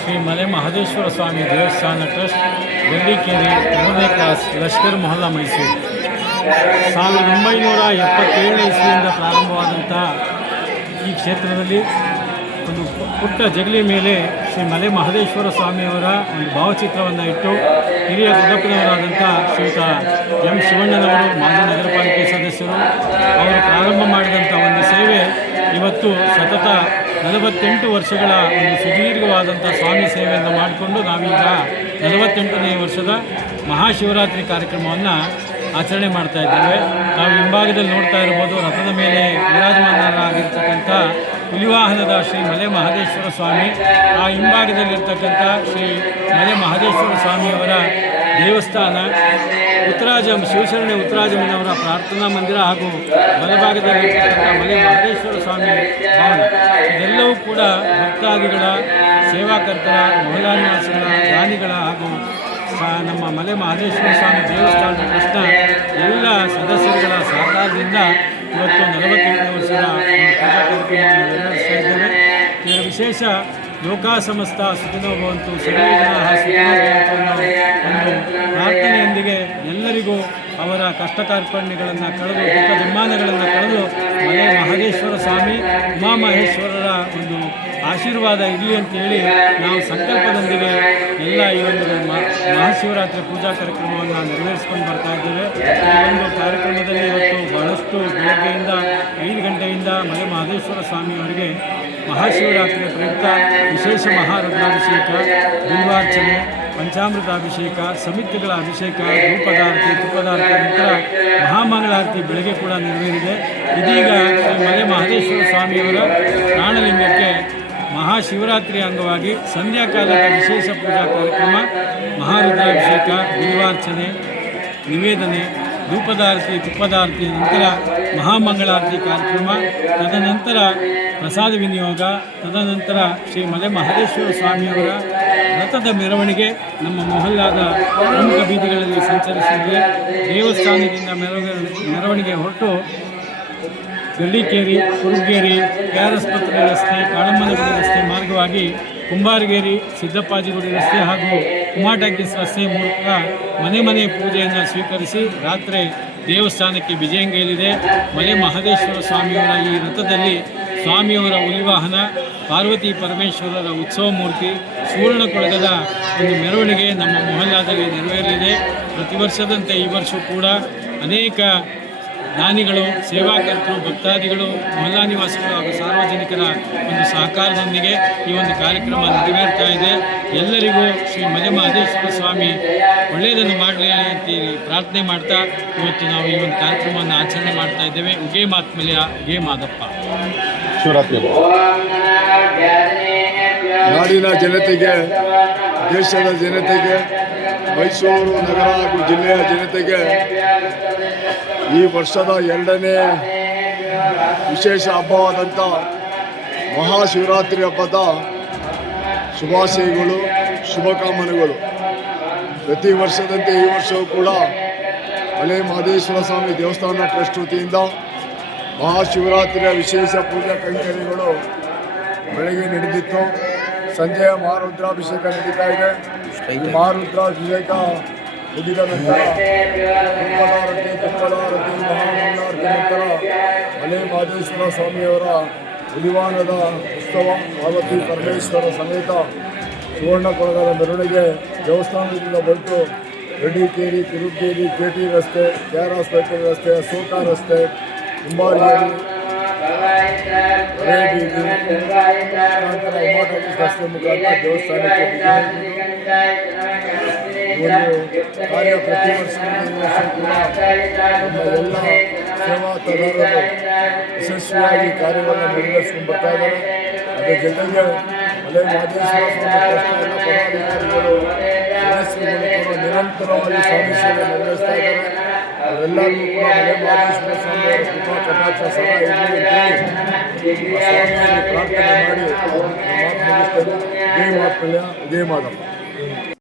ಶ್ರೀ ಮಲೆ ಮಹದೇಶ್ವರ ಸ್ವಾಮಿ ದೇವಸ್ಥಾನ ಟ್ರಸ್ಟ್ ಬೆಳ್ಳಿಕೇರಿ ಮೂರನೇ ಕ್ಲಾಸ್ ಲಷ್ಕರ್ ಮೊಹಲ್ಲಾ ಮೈಸೂರು ಸಾವಿರದ ಒಂಬೈನೂರ ಎಪ್ಪತ್ತೇಳನೇ ಇಸ್ವಿಯಿಂದ ಪ್ರಾರಂಭವಾದಂಥ ಈ ಕ್ಷೇತ್ರದಲ್ಲಿ ಒಂದು ಪುಟ್ಟ ಜಗಲಿ ಮೇಲೆ ಶ್ರೀ ಮಲೆ ಮಹದೇಶ್ವರ ಸ್ವಾಮಿಯವರ ಒಂದು ಭಾವಚಿತ್ರವನ್ನು ಇಟ್ಟು ಹಿರಿಯ ದೊಡ್ಡಪ್ಪನವರಾದಂಥ ಶ್ರೀಯುತ ಎಂ ಶಿವಣ್ಣನವರು, ಮಾಜಿ ನಗರ ಪಾಲಿಕೆ ಸದಸ್ಯರು, ಅವರು ಪ್ರಾರಂಭ ಮಾಡಿದಂಥ ಒಂದು ಸೇವೆ ಇವತ್ತು ಸತತ ನಲವತ್ತೆಂಟು ವರ್ಷಗಳ ಒಂದು ಸುದೀರ್ಘವಾದಂಥ ಸ್ವಾಮಿ ಸೇವೆಯನ್ನು ಮಾಡಿಕೊಂಡು ನಾವೀಗ ನಲವತ್ತೆಂಟನೇ ವರ್ಷದ ಮಹಾಶಿವರಾತ್ರಿ ಕಾರ್ಯಕ್ರಮವನ್ನು ಆಚರಣೆ ಮಾಡ್ತಾ ಇದ್ದೇವೆ. ನಾವು ಹಿಂಭಾಗದಲ್ಲಿ ನೋಡ್ತಾ ಇರ್ಬೋದು, ರಥದ ಮೇಲೆ ವಿರಾಜಮಾನರಾಗಿರ್ತಕ್ಕಂಥ ಹುಲಿವಾಹನದ ಶ್ರೀ ಮಲೆ ಮಹದೇಶ್ವರ ಸ್ವಾಮಿ, ಆ ಹಿಂಭಾಗದಲ್ಲಿರ್ತಕ್ಕಂಥ ಶ್ರೀ ಮಲೆ ಮಹದೇಶ್ವರ ಸ್ವಾಮಿಯವರ ದೇವಸ್ಥಾನ, ಉತ್ತರಾಜಂ, ಶಿವಶರಣೆ ಉತ್ತರಾಜಮ್ಮನವರ ಪ್ರಾರ್ಥನಾ ಮಂದಿರ ಹಾಗೂ ಬಲಭಾಗದಲ್ಲಿರ್ತಕ್ಕಂಥ ಮಲೆ ಮಹದೇಶ್ವರ ಸ್ವಾಮಿ ಭವನ. ಇದೆಲ್ಲವೂ ಕೂಡ ಭಕ್ತಾದಿಗಳ, ಸೇವಾಕರ್ತರ ಮಹಿಳಾ ನಿವಾಸಿಗಳ ದಾನಿಗಳ ಹಾಗೂ ನಮ್ಮ ಮಲೆ ಮಹದೇಶ್ವರ ಸ್ವಾಮಿ ದೇವಸ್ಥಾನದ ಟ್ರಸ್ಟ್ನ ಇವತ್ತು ನಲವತ್ತೆಂಟನೇ ವರ್ಷದ ಇದ್ದೇವೆ ಇದರ ವಿಶೇಷ ಲೋಕ ಸಮಸ್ತ ಸುಖಿನೋ ಭವಂತು ಸರ್ವೇ ಜನಾಃ ಸುಖಿನೋ ಭವಂತು ಅನ್ನೋ ಒಂದು ಪ್ರಾರ್ಥನೆಯೊಂದಿಗೆ ಎಲ್ಲರಿಗೂ ಅವರ ಕಷ್ಟ ಕಾರ್ಪಣ್ಯಗಳನ್ನು ಕಳೆದು, ದುಃಖ ದುಮ್ಮಾನಗಳನ್ನು ಕಳೆದು ಮಲೆ ಮಹದೇಶ್ವರ ಸ್ವಾಮಿ, ಉಮಾಮಹೇಶ್ವರರ ಒಂದು ಆಶೀರ್ವಾದ ಇರಲಿ ಅಂತೇಳಿ ನಾವು ಸಂಕಲ್ಪದೊಂದಿಗೆ ಎಲ್ಲ ಈ ಒಂದು ಮಹಾಶಿವರಾತ್ರಿ ಪೂಜಾ ಕಾರ್ಯಕ್ರಮವನ್ನು ನೆರವೇರಿಸ್ಕೊಂಡು ಬರ್ತಾ ಇದ್ದೇವೆ. ಈ ಒಂದು ಕಾರ್ಯಕ್ರಮದಲ್ಲಿ ಇವತ್ತು ಬಹಳಷ್ಟು ಬೆಳಗ್ಗೆಯಿಂದ ಐದು ಗಂಟೆಯಿಂದ ಮಲೆ ಮಹದೇಶ್ವರ ಸ್ವಾಮಿಯವರಿಗೆ ಮಹಾಶಿವರಾತ್ರಿಯ ಪ್ರಯುಕ್ತ ವಿಶೇಷ ಮಹಾರುದ್ರಾಭಿಷೇಕ ಬಿಲ್ವಾರ್ಚನೆ ಪಂಚಾಮೃತಾಭಿಷೇಕ, ಸಮಿತಿಗಳ ಅಭಿಷೇಕ, ಧೂಪದಾರತಿ, ತುಪ್ಪದಾರತಿ, ನಂತರ ಮಹಾಮಂಗಳಾರತಿ ಬೆಳಗ್ಗೆ ಕೂಡ ನೆರವೇರಿದೆ. ಇದೀಗ ಮಲೆ ಮಹದೇಶ್ವರ ಸ್ವಾಮಿಯವರ ಪ್ರಾಣಲಿಂಗಕ್ಕೆ ಮಹಾಶಿವರಾತ್ರಿ ಅಂಗವಾಗಿ ಸಂಧ್ಯಾಕಾಲದ ವಿಶೇಷ ಪೂಜಾ ಕಾರ್ಯಕ್ರಮ, ಮಹಾರುದ್ರಾಭಿಷೇಕ ದೇವಾರ್ಚನೆ ನಿವೇದನೆ, ಧೂಪದಾರತಿ, ತುಪ್ಪದಾರತಿ, ನಂತರ ಮಹಾಮಂಗಳಾರತಿ ಕಾರ್ಯಕ್ರಮ, ತದನಂತರ ಪ್ರಸಾದ ವಿನಿಯೋಗ, ತದನಂತರ ಶ್ರೀ ಮಲೆ ಮಹದೇಶ್ವರ ಸ್ವಾಮಿಯವರ ರಥದ ಮೆರವಣಿಗೆ ನಮ್ಮ ಮೊಹಲ್ಲಾದ ಪ್ರಮುಖ ಬೀದಿಗಳಲ್ಲಿ ಸಂಚರಿಸಿದೆ ದೇವಸ್ಥಾನದಿಂದ ಮೆರವಣಿಗೆ ಮೆರವಣಿಗೆ ಹೊರಟು ಗಳ್ಳಿಕೇರಿ ಕುರುಗೇರಿ ಕೆ ಆರ್ ಆಸ್ಪತ್ರೆ ರಸ್ತೆ ಕಾಳಮ್ಮನಗುಡಿ ರಸ್ತೆ ಮಾರ್ಗವಾಗಿ ಕುಂಬಾರಗೇರಿ ಸಿದ್ದಪ್ಪಾಜಿಗುಡಿ ರಸ್ತೆ ಹಾಗೂ ಉಮಾಟಾಕೀಸ್ ರಸ್ತೆ ಮೂಲಕ ಮನೆ ಮನೆ ಪೂಜೆಯನ್ನು ಸ್ವೀಕರಿಸಿ ರಾತ್ರಿ ದೇವಸ್ಥಾನಕ್ಕೆ ವಿಜಯಂಗೈಲಿದೆ. ಮಲೆ ಮಹದೇಶ್ವರ ಸ್ವಾಮಿಯವರ ಈ ರಥದಲ್ಲಿ ಸ್ವಾಮಿಯವರ ಉಲಿವಾಹನ ಪಾರ್ವತಿ ಪರಮೇಶ್ವರರ ಉತ್ಸವ ಮೂರ್ತಿ ಸುವರ್ಣ ಕೊಳಗದ ಒಂದು ಮೆರವಣಿಗೆ ನಮ್ಮ ಮೊಹಲ್ಲಾದಲ್ಲಿ ನೆರವೇರಲಿದೆ. ಪ್ರತಿ ವರ್ಷದಂತೆ ಈ ವರ್ಷ ಕೂಡ ಅನೇಕ ದಾನಿಗಳು ಸೇವಾಕರ್ತರು, ಭಕ್ತಾದಿಗಳು, ಮೊಹಲ್ಲಾ ನಿವಾಸಿಗಳು ಹಾಗೂ ಸಾರ್ವಜನಿಕರ ಒಂದು ಸಹಕಾರದೊಂದಿಗೆ ಈ ಒಂದು ಕಾರ್ಯಕ್ರಮ ನೆರವೇರ್ತಾ ಇದೆ. ಎಲ್ಲರಿಗೂ ಶ್ರೀ ಮಲೆ ಮಹದೇಶ್ವರ ಸ್ವಾಮಿ ಒಳ್ಳೆಯದನ್ನು ಮಾಡಲಿ ಅಂತ ಪ್ರಾರ್ಥನೆ ಮಾಡ್ತಾ ಇವತ್ತು ನಾವು ಈ ಒಂದು ಕಾರ್ಯಕ್ರಮವನ್ನು ಆಚರಣೆ ಮಾಡ್ತಾ ಇದ್ದೇವೆ. ಉಗೇ ಮಾತ್ಮಲ್ಯ, ಗೇ ಮಾದಪ್ಪ. ಶಿವರಾತ್ರಿ. ನಾಡಿನ ಜನತೆಗೆ, ದೇಶದ ಜನತೆಗೆ ಮೈಸೂರು ನಗರ ಹಾಗೂ ಜಿಲ್ಲೆಯ ಜನತೆಗೆ ಈ ವರ್ಷದ ಎರಡನೇ ವಿಶೇಷ ಹಬ್ಬವಾದಂಥ ಮಹಾಶಿವರಾತ್ರಿ ಹಬ್ಬದ ಶುಭಾಶಯಗಳು, ಶುಭಕಾಮನೆಗಳು. ಪ್ರತಿ ವರ್ಷದಂತೆ ಈ ವರ್ಷವೂ ಕೂಡ ಹಳೆ ಮಹದೇಶ್ವರ ಸ್ವಾಮಿ ದೇವಸ್ಥಾನ ಟ್ರಸ್ಟ್ ವತಿಯಿಂದ ಮಹಾಶಿವರಾತ್ರಿಯ ವಿಶೇಷ ಪೂಜಾ ಕೈಂಕರ್ಯಗಳು ಬೆಳಗ್ಗೆ ನಡೆದಿತ್ತು. ಸಂಜೆಯ ಮಹಾರುದ್ರಾಭಿಷೇಕ ನಡೀತಾ ಇದೆ. ಈ ವಿವೇಕ ಮುಗಿದ ನಂತರ ತುಪ್ಪದಾರತಿ ತುಪ್ಪದಾರತಿ ಮಹಾಮಂಗಳಾರತಿ ನಂತರ ಮಲೆ ಮಹದೇಶ್ವರ ಸ್ವಾಮಿಯವರ ಉದಿವಾನದ ಉತ್ಸವ, ಪಾರ್ವತಿ ಪರಮೇಶ್ವರ ಸಮೇತ ಸುವರ್ಣ ಮೆರವಣಿಗೆ ದೇವಸ್ಥಾನದಿಂದ ಬಂತು. ರೆಡ್ಡಿಕೇರಿ ಕುರುಕೇರಿ ಕೆ ಟಿ ರಸ್ತೆ, ಕೆ ಆರ್ ಆಸ್ಪತ್ರೆ ರಸ್ತೆ, ಅಶೋಕ ರಸ್ತೆ ಕುಂಬಾರಿಗೇರಿ ಮುಖಾಂತರ ದೇವಸ್ಥಾನಕ್ಕೆ ಈ ಒಂದು ಕಾರ್ಯ ಪ್ರತಿ ವರ್ಷ ಈ ವರ್ಷ ಕೂಡ ನಮ್ಮ ಎಲ್ಲ ಸೇವಾ ತಜ್ಞರು ಯಶಸ್ವಿಯಾಗಿ ಕಾರ್ಯವನ್ನು ನಿರ್ವಹಿಸ್ಕೊಂಡು ಬರ್ತಾ ಇದ್ದಾರೆ ಅದರ ಜೊತೆಗೆ ಮಲೆ ಮಹದೇಶ್ವರ ಸ್ವಾಮಿ ಟ್ರಸ್ಟ್ನ ಎಲ್ಲ ಪದಾಧಿಕಾರಿಗಳು ಸದಸ್ಯರುಗಳು ಕೂಡ ನಿರಂತರವಾಗಿ ಸ್ವಾಮಿ ಸೇವೆ ನಿರ್ವಹಿಸ್ತಾ ಇದ್ದಾರೆ ಅವರೆಲ್ಲರಿಗೂ ಕೂಡ ಮಲೆ ಮಹದೇಶ್ವರ ಸ್ವಾಮಿಯವರ ಕೃಪಾ ಕಟಾಕ್ಷ ಸದಾ ಇರಲಿ ಪ್ರಾರ್ಥನೆ ಮಾಡಿ ಮಾತು ಮುಗಿಸ್ತೇನೆ ಜೈ ಮಾಧವ